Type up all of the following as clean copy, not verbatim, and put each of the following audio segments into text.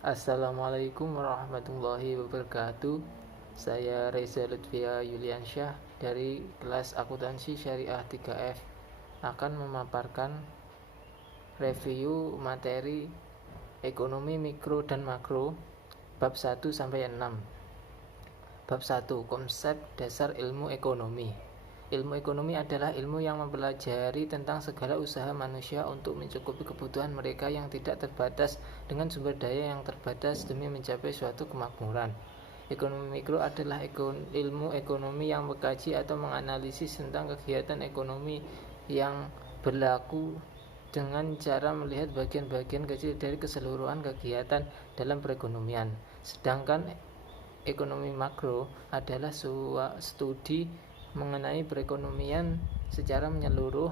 Assalamualaikum warahmatullahi wabarakatuh. Saya Reza Lutfia Yuliansyah dari kelas Akuntansi Syariah 3F akan memaparkan review materi ekonomi mikro dan makro bab 1 sampai 6. Bab 1, konsep dasar ilmu ekonomi. Ilmu ekonomi adalah ilmu yang mempelajari tentang segala usaha manusia untuk mencukupi kebutuhan mereka yang tidak terbatas dengan sumber daya yang terbatas demi mencapai suatu kemakmuran. Ekonomi mikro adalah ilmu ekonomi yang mengkaji atau menganalisis tentang kegiatan ekonomi yang berlaku dengan cara melihat bagian-bagian kecil dari keseluruhan kegiatan dalam perekonomian. Sedangkan ekonomi makro adalah studi mengenai perekonomian secara menyeluruh.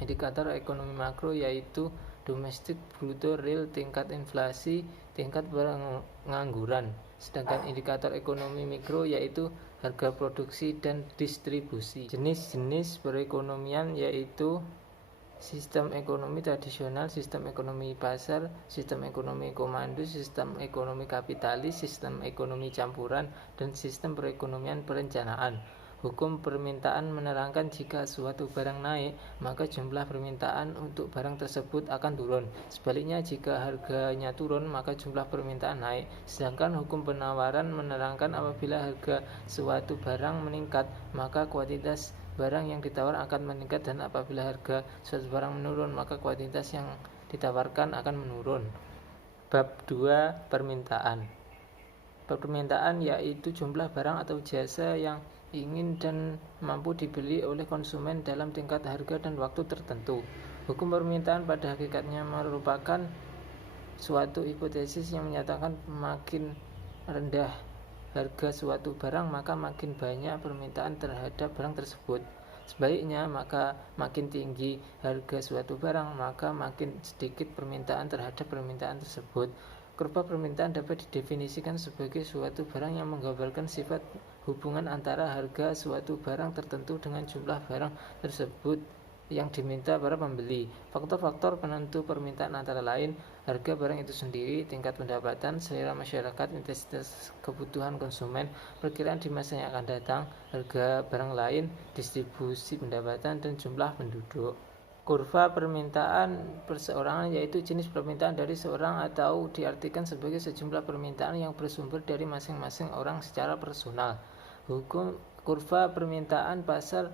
Indikator ekonomi makro yaitu domestic bruto real, tingkat inflasi, tingkat pengangguran. Sedangkan indikator ekonomi mikro yaitu harga produksi dan distribusi. Jenis-jenis perekonomian yaitu sistem ekonomi tradisional, sistem ekonomi pasar, sistem ekonomi komando, sistem ekonomi kapitalis, sistem ekonomi campuran, dan sistem perekonomian perencanaan. Hukum permintaan menerangkan jika suatu barang naik, maka jumlah permintaan untuk barang tersebut akan turun. Sebaliknya, jika harganya turun, maka jumlah permintaan naik. Sedangkan hukum penawaran menerangkan apabila harga suatu barang meningkat, maka kuantitas barang yang ditawar akan meningkat, dan apabila harga suatu barang menurun, maka kuantitas yang ditawarkan akan menurun. Bab 2, permintaan. Bab permintaan yaitu jumlah barang atau jasa yang ingin dan mampu dibeli oleh konsumen dalam tingkat harga dan waktu tertentu. Hukum permintaan pada hakikatnya merupakan suatu hipotesis yang menyatakan makin rendah harga suatu barang, maka makin banyak permintaan terhadap barang tersebut. Sebaliknya, maka makin tinggi harga suatu barang, maka makin sedikit permintaan terhadap permintaan tersebut. Kurva permintaan dapat didefinisikan sebagai suatu barang yang menggambarkan sifat hubungan antara harga suatu barang tertentu dengan jumlah barang tersebut yang diminta para pembeli. Faktor-faktor penentu permintaan antara lain harga barang itu sendiri, tingkat pendapatan, selera masyarakat, intensitas kebutuhan konsumen, perkiraan di masa yang akan datang, harga barang lain, distribusi pendapatan, dan jumlah penduduk. Kurva permintaan perseorangan yaitu jenis permintaan dari seorang atau diartikan sebagai sejumlah permintaan yang bersumber dari masing-masing orang secara personal. Hukum kurva permintaan pasar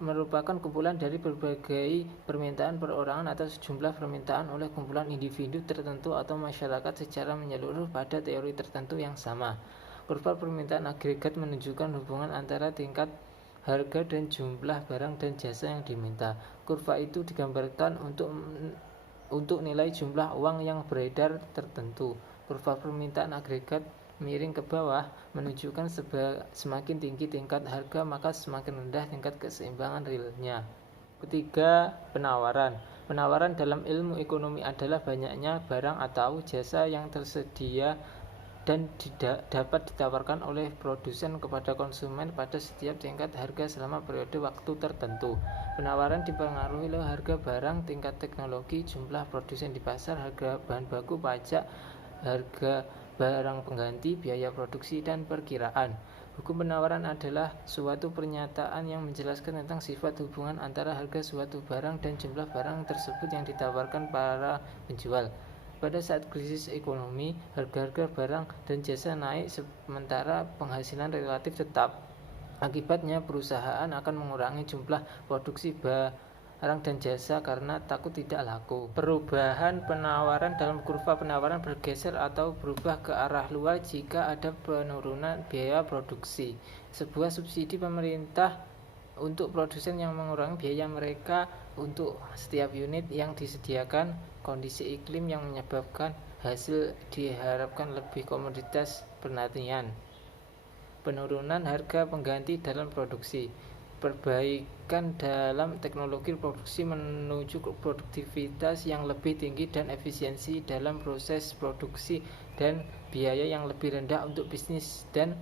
merupakan kumpulan dari berbagai permintaan perorangan atau sejumlah permintaan oleh kumpulan individu tertentu atau masyarakat secara menyeluruh pada teori tertentu yang sama. Kurva permintaan agregat menunjukkan hubungan antara tingkat harga dan jumlah barang dan jasa yang diminta. Kurva itu digambarkan untuk nilai jumlah uang yang beredar tertentu. Kurva permintaan agregat miring ke bawah menunjukkan semakin tinggi tingkat harga, maka semakin rendah tingkat keseimbangan realnya. Ketiga, penawaran. Penawaran dalam ilmu ekonomi adalah banyaknya barang atau jasa yang tersedia dan dapat ditawarkan oleh produsen kepada konsumen pada setiap tingkat harga selama periode waktu tertentu. Penawaran dipengaruhi oleh harga barang, tingkat teknologi, jumlah produsen di pasar, harga bahan baku, pajak, harga barang pengganti, biaya produksi, dan perkiraan. Hukum penawaran adalah suatu pernyataan yang menjelaskan tentang sifat hubungan antara harga suatu barang dan jumlah barang tersebut yang ditawarkan para penjual. Pada saat krisis ekonomi, harga-harga barang dan jasa naik sementara penghasilan relatif tetap. Akibatnya, perusahaan akan mengurangi jumlah produksi barang dan jasa karena takut tidak laku. Perubahan penawaran dalam kurva penawaran bergeser atau berubah ke arah luar jika ada penurunan biaya produksi. Sebuah subsidi pemerintah untuk produsen yang mengurangi biaya mereka untuk setiap unit yang disediakan, kondisi iklim yang menyebabkan hasil diharapkan lebih komoditas pertanian, penurunan harga pengganti dalam produksi, perbaikan dalam teknologi produksi menuju produktivitas yang lebih tinggi dan efisiensi dalam proses produksi dan biaya yang lebih rendah untuk bisnis, dan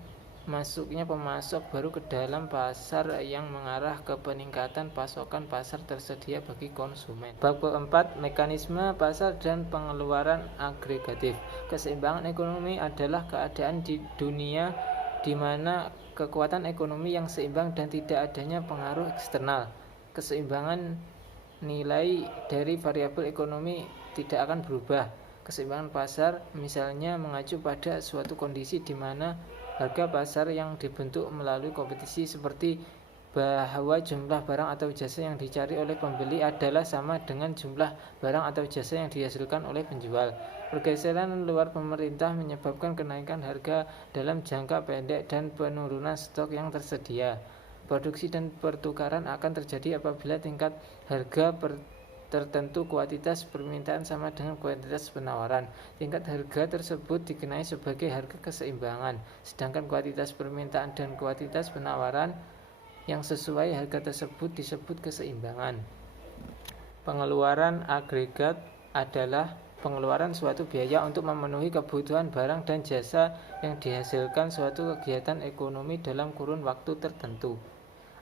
masuknya pemasok baru ke dalam pasar yang mengarah ke peningkatan pasokan pasar tersedia bagi konsumen. Bab keempat, mekanisme pasar dan pengeluaran agregatif. Keseimbangan ekonomi adalah keadaan di dunia di mana kekuatan ekonomi yang seimbang dan tidak adanya pengaruh eksternal. Keseimbangan nilai dari variabel ekonomi tidak akan berubah. Keseimbangan pasar misalnya mengacu pada suatu kondisi di mana harga pasar yang dibentuk melalui kompetisi, seperti bahwa jumlah barang atau jasa yang dicari oleh pembeli adalah sama dengan jumlah barang atau jasa yang dihasilkan oleh penjual. Pergeseran luar pemerintah menyebabkan kenaikan harga dalam jangka pendek dan penurunan stok yang tersedia. Produksi dan pertukaran akan terjadi apabila tingkat harga tertentu kuantitas permintaan sama dengan kuantitas penawaran. Tingkat harga tersebut dikenai sebagai harga keseimbangan, sedangkan kuantitas permintaan dan kuantitas penawaran yang sesuai harga tersebut disebut keseimbangan. Pengeluaran agregat adalah pengeluaran suatu biaya untuk memenuhi kebutuhan barang dan jasa yang dihasilkan suatu kegiatan ekonomi dalam kurun waktu tertentu,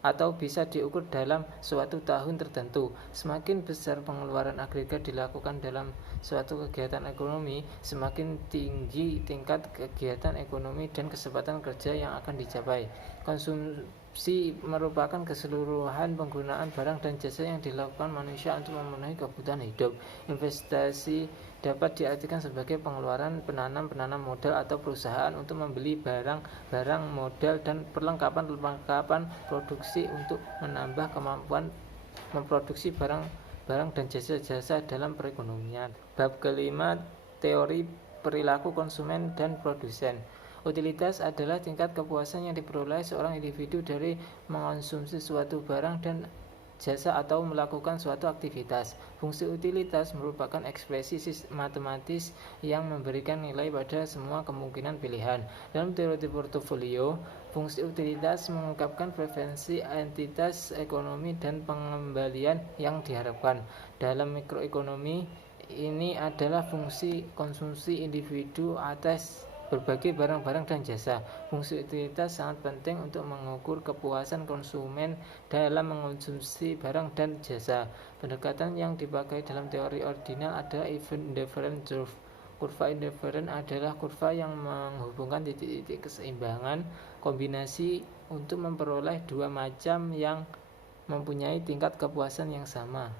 atau bisa diukur dalam suatu tahun tertentu. Semakin besar pengeluaran agregat dilakukan dalam suatu kegiatan ekonomi, semakin tinggi tingkat kegiatan ekonomi dan kesempatan kerja yang akan dicapai. Konsumsi merupakan keseluruhan penggunaan barang dan jasa yang dilakukan manusia untuk memenuhi kebutuhan hidup. Investasi dapat diartikan sebagai pengeluaran penanam modal atau perusahaan untuk membeli barang modal dan perlengkapan produksi untuk menambah kemampuan memproduksi barang dan jasa-jasa dalam perekonomian. Bab kelima, teori perilaku konsumen dan produsen. Utilitas adalah tingkat kepuasan yang diperoleh seorang individu dari mengonsumsi suatu barang dan jasa atau melakukan suatu aktivitas. Fungsi utilitas merupakan ekspresi matematis yang memberikan nilai pada semua kemungkinan pilihan. Dalam teori portofolio, fungsi utilitas mengungkapkan preferensi entitas ekonomi dan pengembalian yang diharapkan. Dalam mikroekonomi, ini adalah fungsi konsumsi individu atas berbagai barang-barang dan jasa. Fungsi utilitas sangat penting untuk mengukur kepuasan konsumen dalam mengonsumsi barang dan jasa. Pendekatan yang dipakai dalam teori ordinal adalah event indifferent curve. Kurva indifferent adalah kurva yang menghubungkan titik-titik keseimbangan kombinasi untuk memperoleh dua macam yang mempunyai tingkat kepuasan yang sama.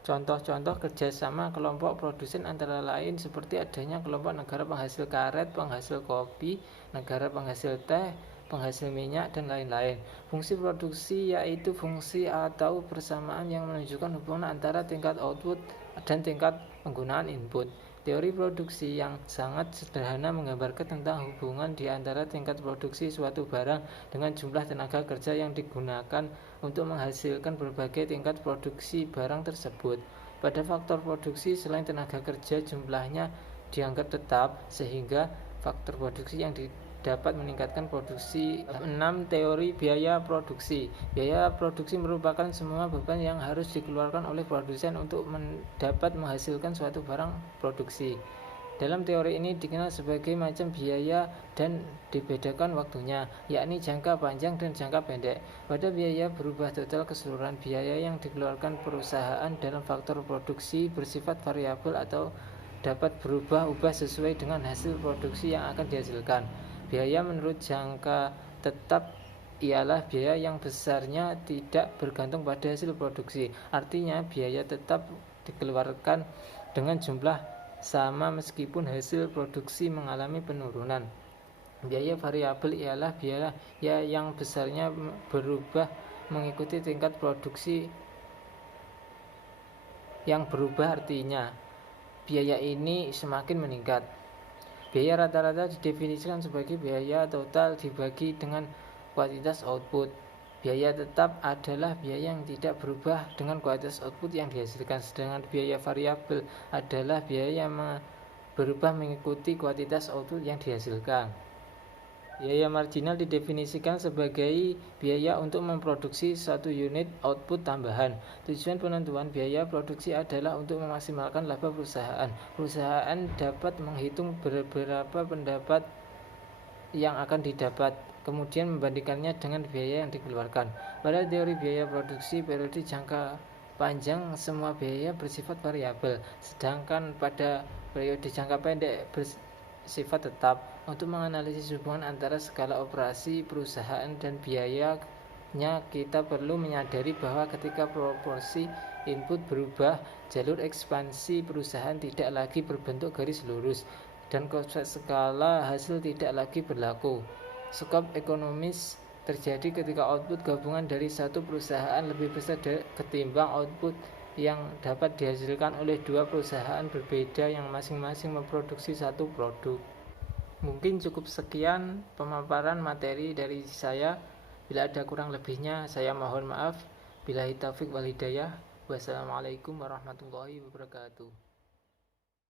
Contoh-contoh kerjasama kelompok produsen antara lain seperti adanya kelompok negara penghasil karet, penghasil kopi, negara penghasil teh, penghasil minyak, dan lain-lain. Fungsi produksi yaitu fungsi atau persamaan yang menunjukkan hubungan antara tingkat output dan tingkat penggunaan input. Teori produksi yang sangat sederhana menggambarkan tentang hubungan di antara tingkat produksi suatu barang dengan jumlah tenaga kerja yang digunakan untuk menghasilkan berbagai tingkat produksi barang tersebut. Pada faktor produksi, selain tenaga kerja jumlahnya dianggap tetap, sehingga faktor produksi yang dapat meningkatkan produksi. 6. Teori biaya produksi. Biaya produksi merupakan semua beban yang harus dikeluarkan oleh produsen untuk dapat menghasilkan suatu barang produksi. Dalam teori ini dikenal sebagai macam biaya dan dibedakan waktunya, yakni jangka panjang dan jangka pendek. Pada biaya berubah total, keseluruhan biaya yang dikeluarkan perusahaan dalam faktor produksi bersifat variabel atau dapat berubah-ubah sesuai dengan hasil produksi yang akan dihasilkan. Biaya menurut jangka tetap ialah biaya yang besarnya tidak bergantung pada hasil produksi. Artinya biaya tetap dikeluarkan dengan jumlah sama meskipun hasil produksi mengalami penurunan. Biaya variabel ialah biaya yang besarnya berubah mengikuti tingkat produksi yang berubah, artinya biaya ini semakin meningkat. Biaya rata-rata didefinisikan sebagai biaya total dibagi dengan kuantitas output. Biaya tetap adalah biaya yang tidak berubah dengan kuantitas output yang dihasilkan, sedangkan biaya variabel adalah biaya yang berubah mengikuti kuantitas output yang dihasilkan. Biaya marginal didefinisikan sebagai biaya untuk memproduksi satu unit output tambahan. Tujuan penentuan biaya produksi adalah untuk memaksimalkan laba perusahaan. Perusahaan dapat menghitung beberapa pendapat yang akan didapat, kemudian membandingkannya dengan biaya yang dikeluarkan. Pada teori biaya produksi periode jangka panjang, semua biaya bersifat variabel, sedangkan pada periode jangka pendek bersifat tetap. Untuk menganalisis hubungan antara skala operasi perusahaan dan biayanya, kita perlu menyadari bahwa ketika proporsi input berubah, jalur ekspansi perusahaan tidak lagi berbentuk garis lurus, dan konsep skala hasil tidak lagi berlaku. Skop ekonomis terjadi ketika output gabungan dari satu perusahaan lebih besar ketimbang output yang dapat dihasilkan oleh dua perusahaan berbeda yang masing-masing memproduksi satu produk. Mungkin cukup sekian pemaparan materi dari saya. Bila ada kurang lebihnya, saya mohon maaf. Billahi taufik wal hidayah. Wassalamualaikum warahmatullahi wabarakatuh.